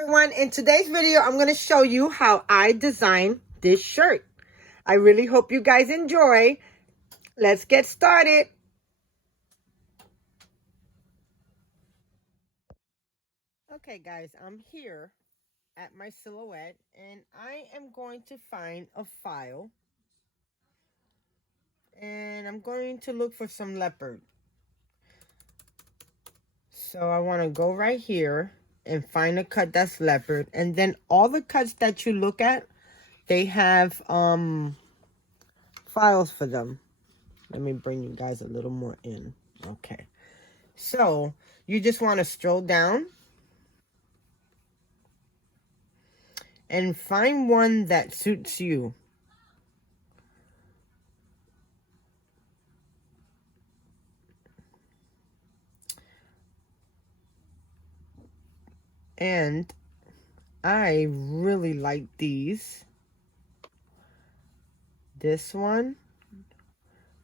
everyone. In today's video, I'm going to show you how I designed this shirt. I really hope you guys enjoy. Let's get started. Okay, guys, I'm here at my silhouette, and I am going to find a file, and I'm going to look for some leopard. So I want to go right here and find a cut that's leopard, and then all the cuts that you look at, they have files for them. Let me bring you guys a little more in. Okay. So you just want to stroll down and find one that suits you. And I really like these. This one,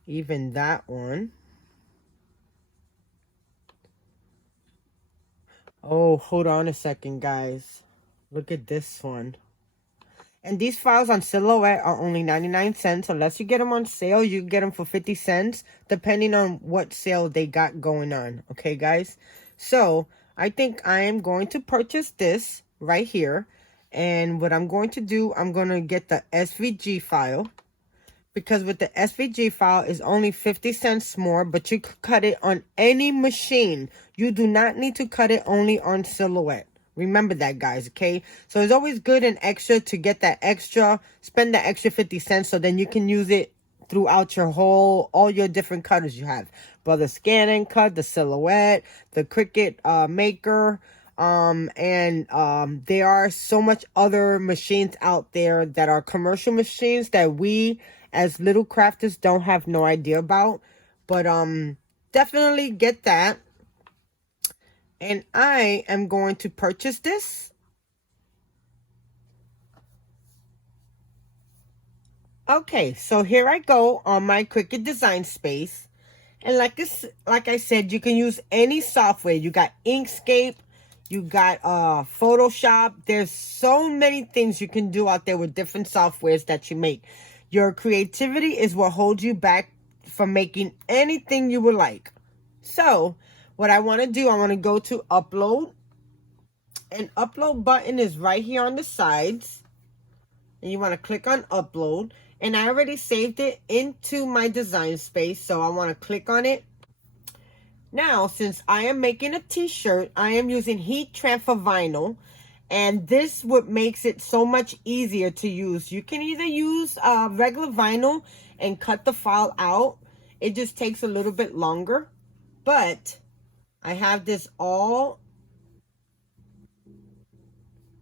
even that one. Oh, hold on a second, guys. Look at this one. And these files on Silhouette are only 99 cents. Unless you get them on sale, you get them for 50 cents, depending on what sale they got going on. Okay, guys? So, I think I am going to purchase this right here. And what I'm going to do, I'm going to get the SVG file. Because with the SVG file, is only 50 cents more, but you could cut it on any machine. You do not need to cut it only on Silhouette. Remember that, guys, okay? So it's always good and extra to get that extra, spend the extra 50 cents so then you can use it throughout your all your different cutters you have. Brother Scan and Cut, the Silhouette, the Cricut Maker, there are so much other machines out there that are commercial machines that we as little crafters don't have no idea about. But definitely get that. And I am going to purchase this. Okay, so here I go on my Cricut Design Space. And like I said, you can use any software. You got Inkscape, you got Photoshop. There's so many things you can do out there with different softwares that you make. Your creativity is what holds you back from making anything you would like. So, what I want to do, I want to go to Upload. And Upload button is right here on the sides. And you want to click on Upload. And I already saved it into my design space, so I want to click on it. Now, since I am making a t-shirt, I am using heat transfer vinyl. And this what makes it so much easier to use. You can either use regular vinyl and cut the file out. It just takes a little bit longer. But I have this all.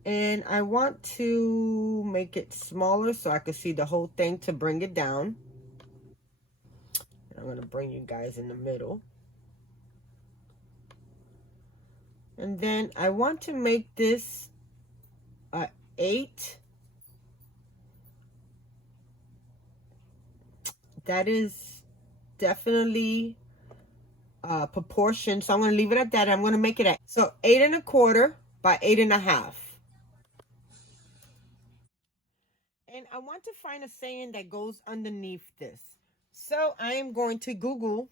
And I want to make it smaller so I can see the whole thing to bring it down. And I'm going to bring you guys in the middle. And then I want to make this 8. That is definitely proportion. So I'm going to leave it at that. I'm going to make it at 8 1/4 by 8 1/2. And I want to find a saying that goes underneath this. So I am going to Google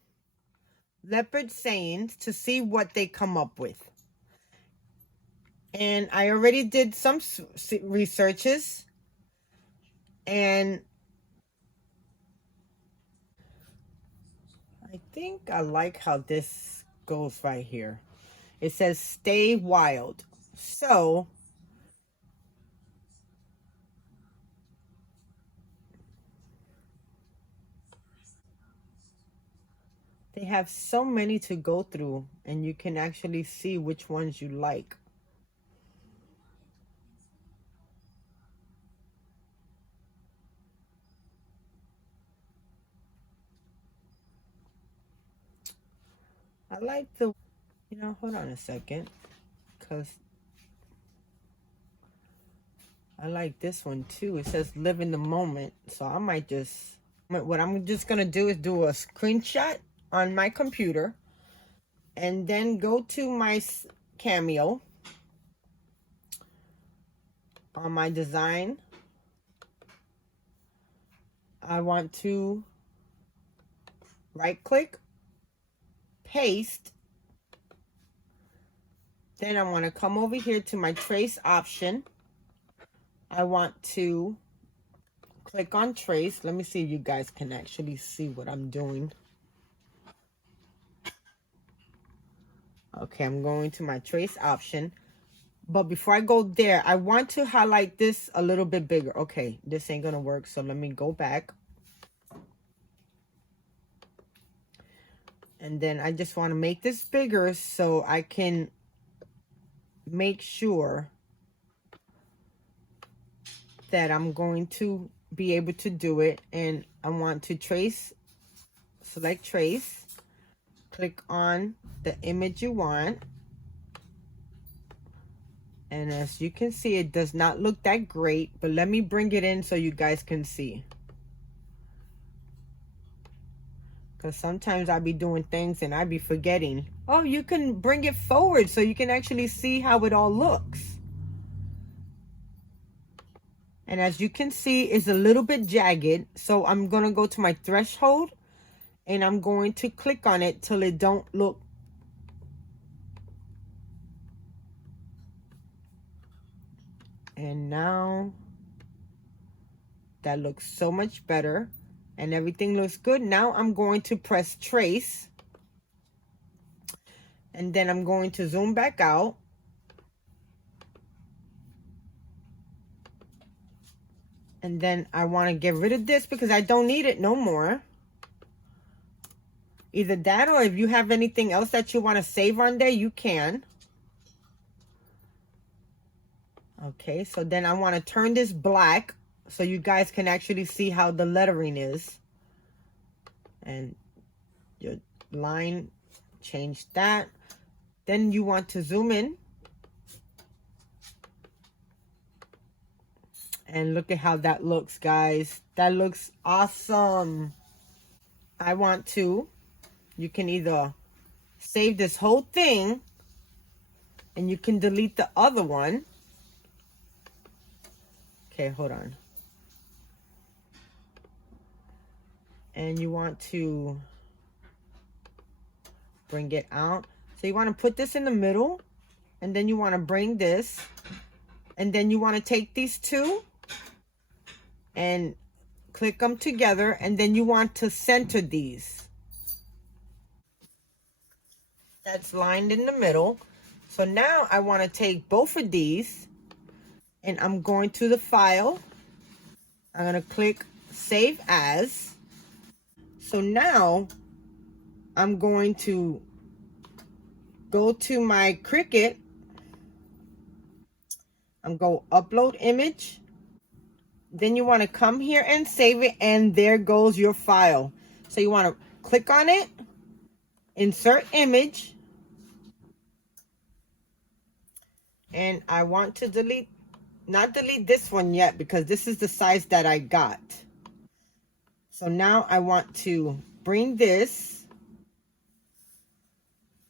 leopard sayings to see what they come up with. And I already did some researches. And I think I like how this goes right here. It says stay wild. So they have so many to go through, and you can actually see which ones you like. I like the, hold on a second, because I like this one too. It says live in the moment. So I might just, what I'm just going to do is do a screenshot on my computer and then go to my Cameo on my design, I want to right click, paste. Then I want to come over here to my trace option. I want to click on trace. Let me see if you guys can actually see what I'm doing. Okay, I'm going to my trace option. But before I go there, I want to highlight this a little bit bigger. Okay, this ain't gonna work, so let me go back. And then I just want to make this bigger so I can make sure that I'm going to be able to do it. And I want to trace, select trace, click on the image you want. And as you can see, it does not look that great, but let me bring it in so you guys can see. Because sometimes I'll be doing things and I'll be forgetting. Oh, you can bring it forward so you can actually see how it all looks. And as you can see, it's a little bit jagged. So I'm going to go to my threshold and I'm going to click on it till it don't look. And now that looks so much better and everything looks good. Now I'm going to press trace and then I'm going to zoom back out. And then I want to get rid of this because I don't need it no more. Either that, or if you have anything else that you want to save on there, you can. Okay, so then I want to turn this black so you guys can actually see how the lettering is. And your line, change that. Then you want to zoom in. And look at how that looks, guys. That looks awesome. I want to, you can either save this whole thing and you can delete the other one. Okay, hold on. And you want to bring it out. So you want to put this in the middle and then you want to bring this and then you want to take these two and click them together, and then you want to center these. That's lined in the middle. So now I want to take both of these and I'm going to the file. I'm going to click save as. So now I'm going to go to my Cricut. I'm going to upload image. Then you want to come here and save it, and there goes your file. So you want to click on it, insert image, and I want to not delete this one yet because this is the size that I got. So now I want to bring this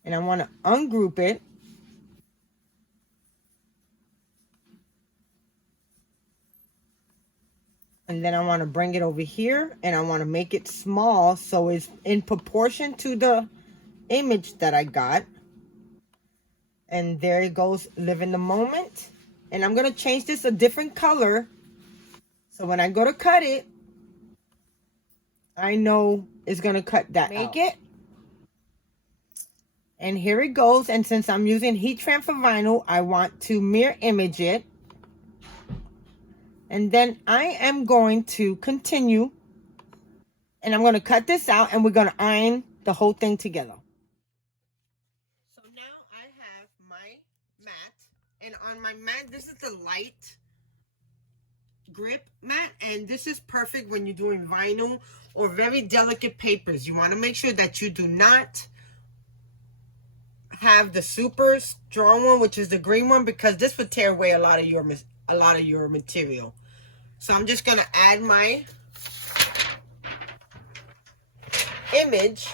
and I want to ungroup it. And then I want to bring it over here and I want to make it small so it's in proportion to the image that I got. And there it goes, live in the moment. And I'm going to change this a different color. So when I go to cut it, I know it's going to cut that out. Make it. And here it goes. And since I'm using heat transfer vinyl, I want to mirror image it. And then I am going to continue. And I'm going to cut this out and we're going to iron the whole thing together. So now I have my mat. And on my mat, this is the light grip mat. And this is perfect when you're doing vinyl or very delicate papers. You want to make sure that you do not have the super strong one, which is the green one, because this would tear away a lot of your material. So I'm just going to add my image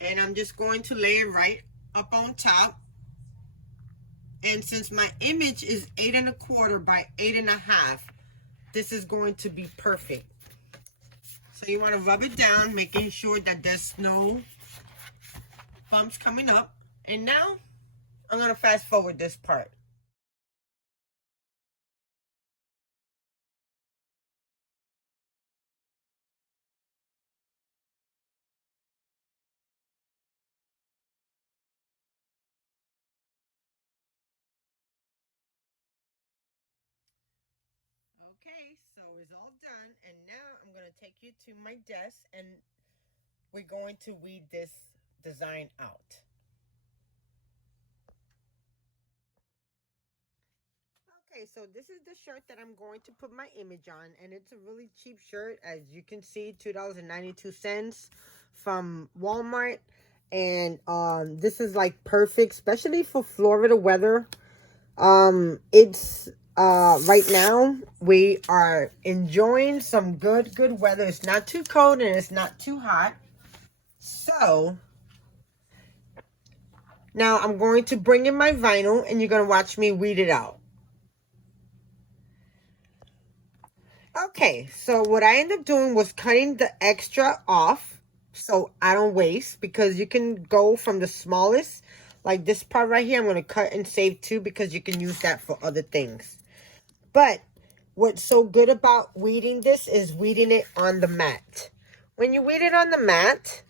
and I'm just going to lay it right up on top. And since my image is 8¼ by 8½, this is going to be perfect. So you want to rub it down, making sure that there's no bumps coming up. And now I'm going to fast forward this part. Okay, so it's all done, and now I'm going to take you to my desk, and we're going to weed this design out. Okay, so this is the shirt that I'm going to put my image on, and it's a really cheap shirt. As you can see, $2.92 from Walmart, and this is like perfect, especially for Florida weather. It's right now we are enjoying some good weather. It's not too cold and it's not too hot. So now I'm going to bring in my vinyl, and you're going to watch me weed it out. Okay, so what I ended up doing was cutting the extra off so I don't waste, because you can go from the smallest, like this part right here, I'm going to cut and save too, because you can use that for other things. But what's so good about weeding this is weeding it on the mat. When you weed it on the mat,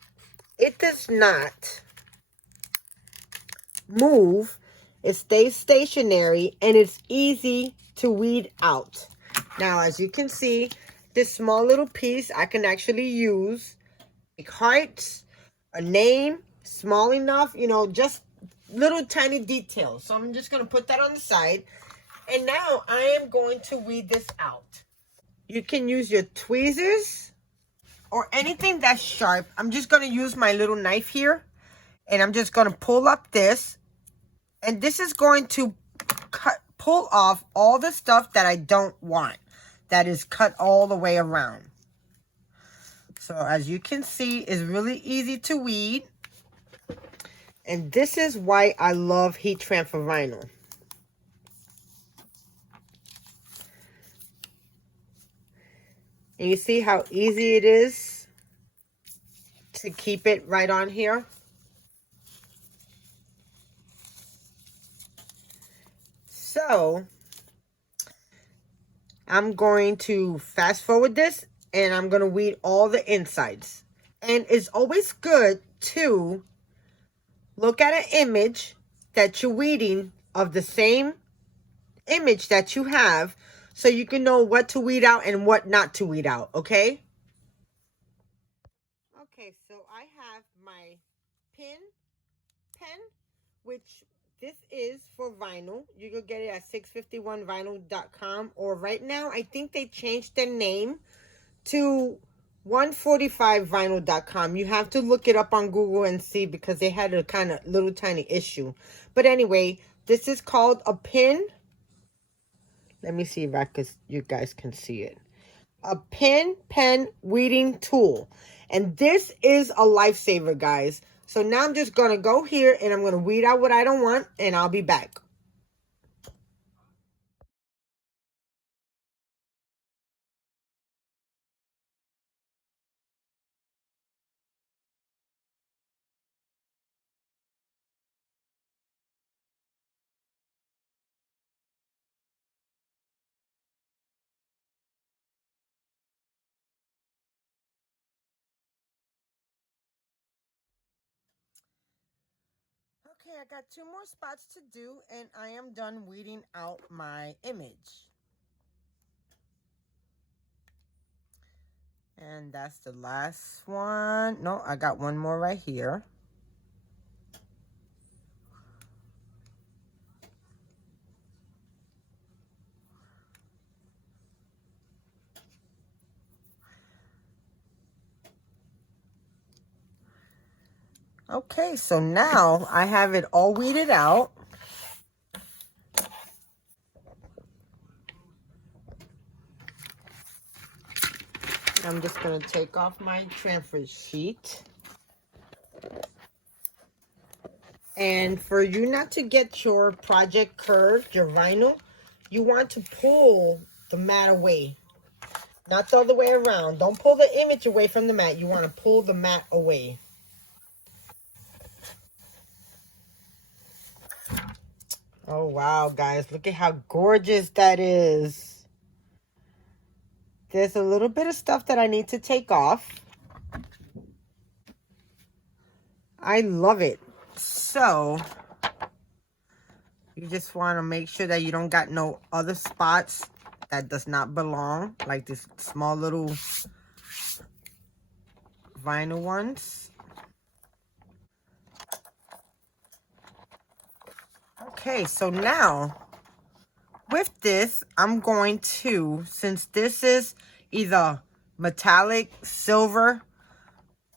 it does not move. It stays stationary, and it's easy to weed out. Now, as you can see, this small little piece I can actually use like hearts, a name, small enough, you know, just little tiny details. So I'm just going to put that on the side. And now I am going to weed this out. You can use your tweezers or anything that's sharp. I'm just going to use my little knife here, and I'm just going to pull up this. And this is going to pull off all the stuff that I don't want, that is cut all the way around. So as you can see, it's really easy to weed. And this is why I love heat transfer vinyl. And you see how easy it is to keep it right on here? So I'm going to fast forward this, and I'm going to weed all the insides. And it's always good to look at an image that you're weeding of the same image that you have, so you can know what to weed out and what not to weed out, okay? Okay, so I have my pen, which this is for vinyl. You can get it at 651vinyl.com, or right now I think they changed their name to 145vinyl.com. You have to look it up on Google and see, because they had a kind of little tiny issue. But anyway, this is called a pin. Let me see if you guys can see it. A pen weeding tool. And this is a lifesaver, guys. So now I'm just going to go here, and I'm going to weed out what I don't want, and I'll be back. Okay, I got 2 more spots to do, and I am done weeding out my image. And that's the last one. No, I got one more right here. Okay, so now I have it all weeded out. I'm just going to take off my transfer sheet. And for you not to get your project curved, your vinyl, you want to pull the mat away. Not the other way around. Don't pull the image away from the mat. You want to pull the mat away. Oh, wow, guys. Look at how gorgeous that is. There's a little bit of stuff that I need to take off. I love it. So, you just want to make sure that you don't got no other spots that does not belong. Like this small little vinyl ones. Okay, so now with this, I'm going to, since this is either metallic, silver,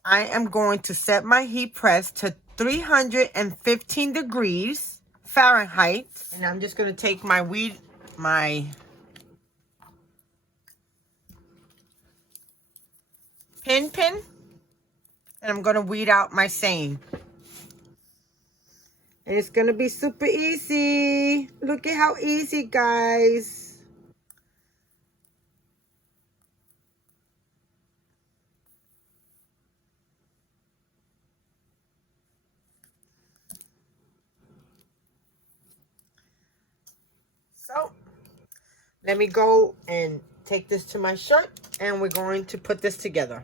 I am going to set my heat press to 315 degrees Fahrenheit. And I'm just going to take my pin, and I'm going to weed out my seam. And it's going to be super easy. Look at how easy, guys. So, let me go and take this to my shirt, and we're going to put this together.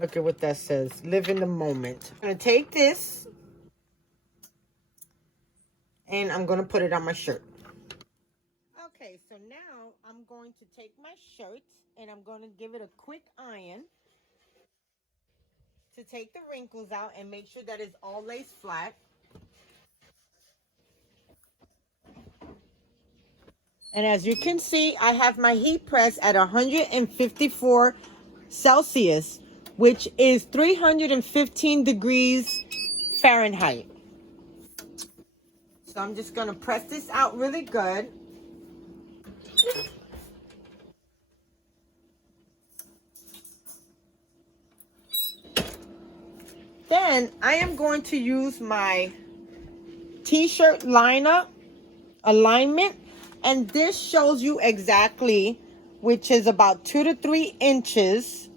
Look at what that says. Live in the moment. I'm going to take this, and I'm going to put it on my shirt. Okay, so now I'm going to take my shirt, and I'm going to give it a quick iron to take the wrinkles out and make sure that it's all laid flat. And as you can see, I have my heat press at 154 Celsius, which is 315 degrees Fahrenheit. So I'm just going to press this out really good. Then I am going to use my t-shirt alignment, and this shows you exactly, which is about 2 to 3 inches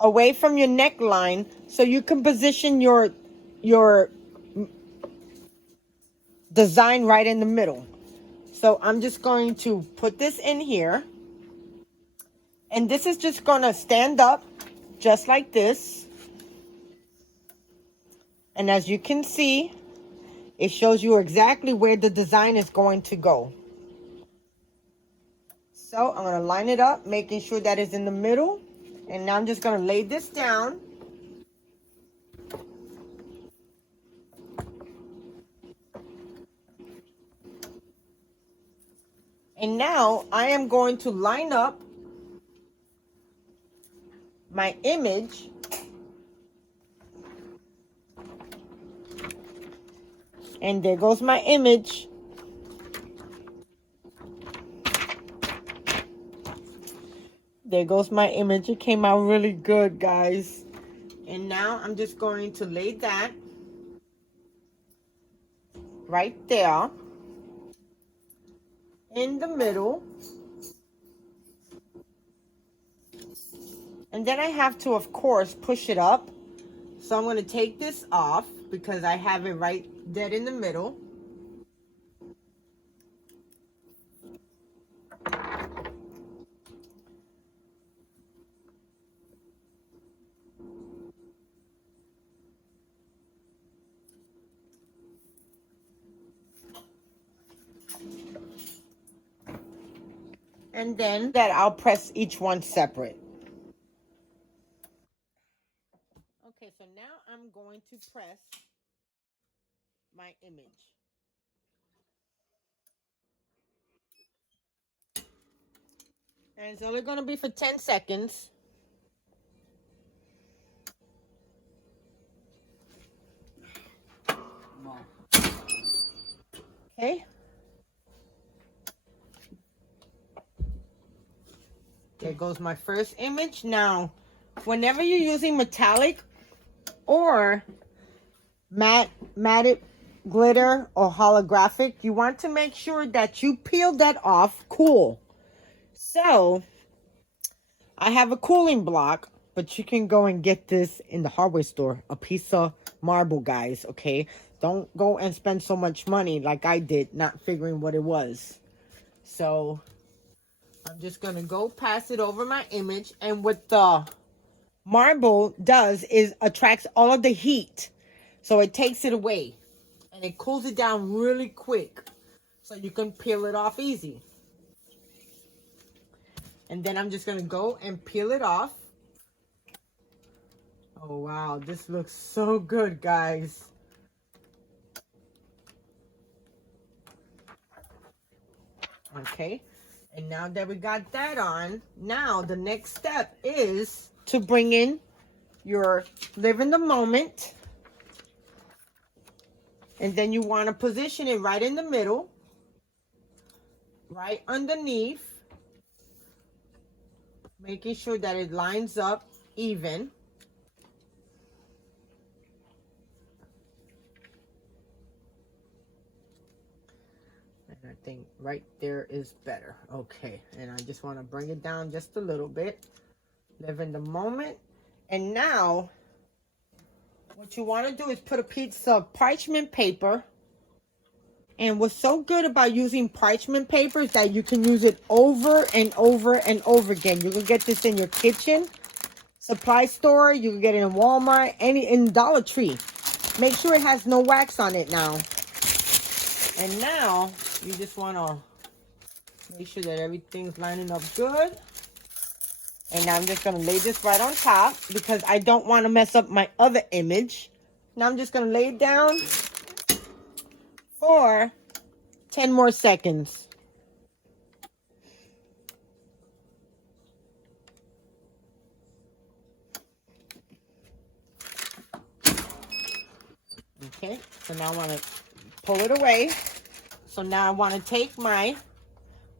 away from your neckline, so you can position your design right in the middle. So I'm just going to put this in here, and this is just going to stand up just like this. And as you can see, it shows you exactly where the design is going to go. So I'm going to line it up, making sure that it's in the middle. And now I'm just going to lay this down. And now I am going to line up my image. And there goes my image. There goes my image. It came out really good, guys. And now I'm just going to lay that right there in the middle. And then I have to, of course, push it up. So I'm going to take this off because I have it right dead in the middle. And then that I'll press each one separate. Okay, so now I'm going to press my image. And it's only going to be for 10 seconds. Okay. There goes my first image. Now, whenever you're using metallic or matted glitter or holographic, you want to make sure that you peel that off cool. So, I have a cooling block, but you can go and get this in the hardware store. A piece of marble, guys, okay? Don't go and spend so much money like I did, not figuring what it was. So, I'm just going to go pass it over my image. And what the marble does is attracts all of the heat. So, it takes it away. And it cools it down really quick. So, you can peel it off easy. And then I'm just going to go and peel it off. Oh, wow. This looks so good, guys. Okay. And now that we got that on, now the next step is to bring in your live in the moment. And then you want to position it right in the middle. Right underneath. Making sure that it lines up even. And I think right there is better. Okay, and I just want to bring it down just a little bit. Live in the moment. And now, what you want to do is put a piece of parchment paper. And what's so good about using parchment paper is that you can use it over and over and over again. You can get this in your kitchen supply store. You can get it in Walmart, in Dollar Tree. Make sure it has no wax on it now. And now you just want to make sure that everything's lining up good. And now I'm just going to lay this right on top because I don't want to mess up my other image. Now I'm just going to lay it down for 10 more seconds. Okay, so now I want to pull it away. So now I want to take my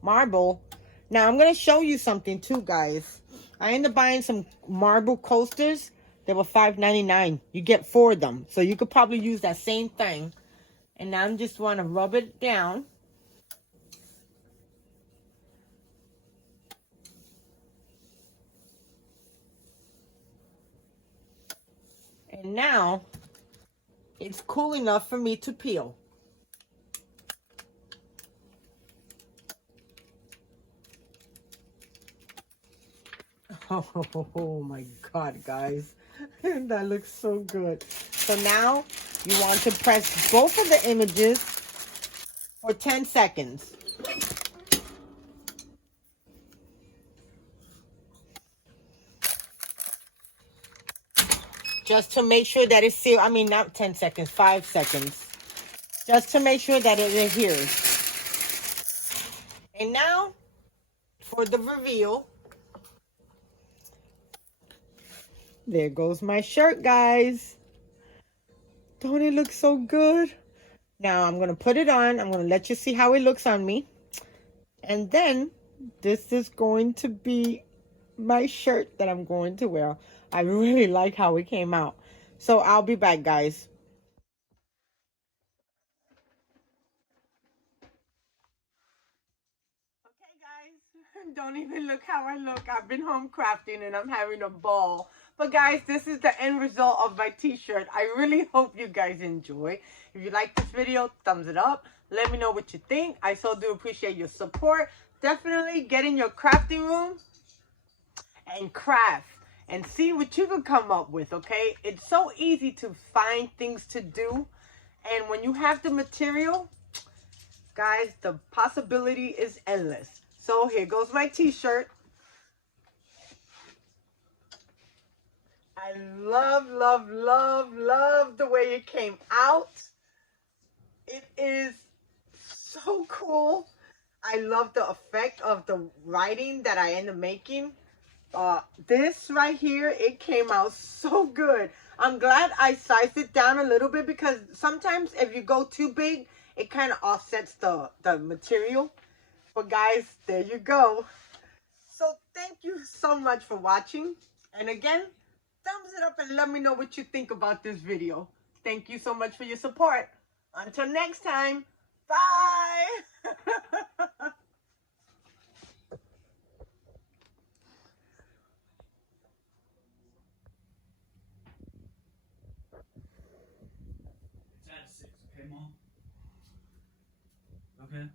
marble. Now I'm going to show you something too, guys. I ended up buying some marble coasters. They were $5.99. You get 4 of them. So you could probably use that same thing. And now I just want to rub it down. And now it's cool enough for me to peel. Oh my God, guys. That looks so good. So now you want to press both of the images for 10 seconds. Just to make sure that it's sealed. I mean, not 10 seconds, 5 seconds. Just to make sure that it adheres. And now, for the reveal. There goes my shirt, guys. Don't it look so good? Now, I'm going to put it on. I'm going to let you see how it looks on me. And then, this is going to be my shirt that I'm going to wear. I really like how it came out. So, I'll be back, guys. Okay, guys. Don't even look how I look. I've been home crafting and I'm having a ball. But guys, this is the end result of my t-shirt. I really hope you guys enjoy. If you like this video, thumbs it up. Let me know what you think. I so do appreciate your support. Definitely get in your crafting room and craft and see what you can come up with, okay? It's so easy to find things to do. And when you have the material, guys, the possibility is endless. So here goes my t-shirt. I love, love, love, love the way it came out. It is so cool. I love the effect of the writing that I end up making. This right here, it came out so good. I'm glad I sized it down a little bit because sometimes if you go too big, it kind of offsets the material. But guys, there you go. So thank you so much for watching. And again, thumbs it up and let me know what you think about this video. Thank you so much for your support. Until next time, bye. It's at 6, okay, Mom? Okay.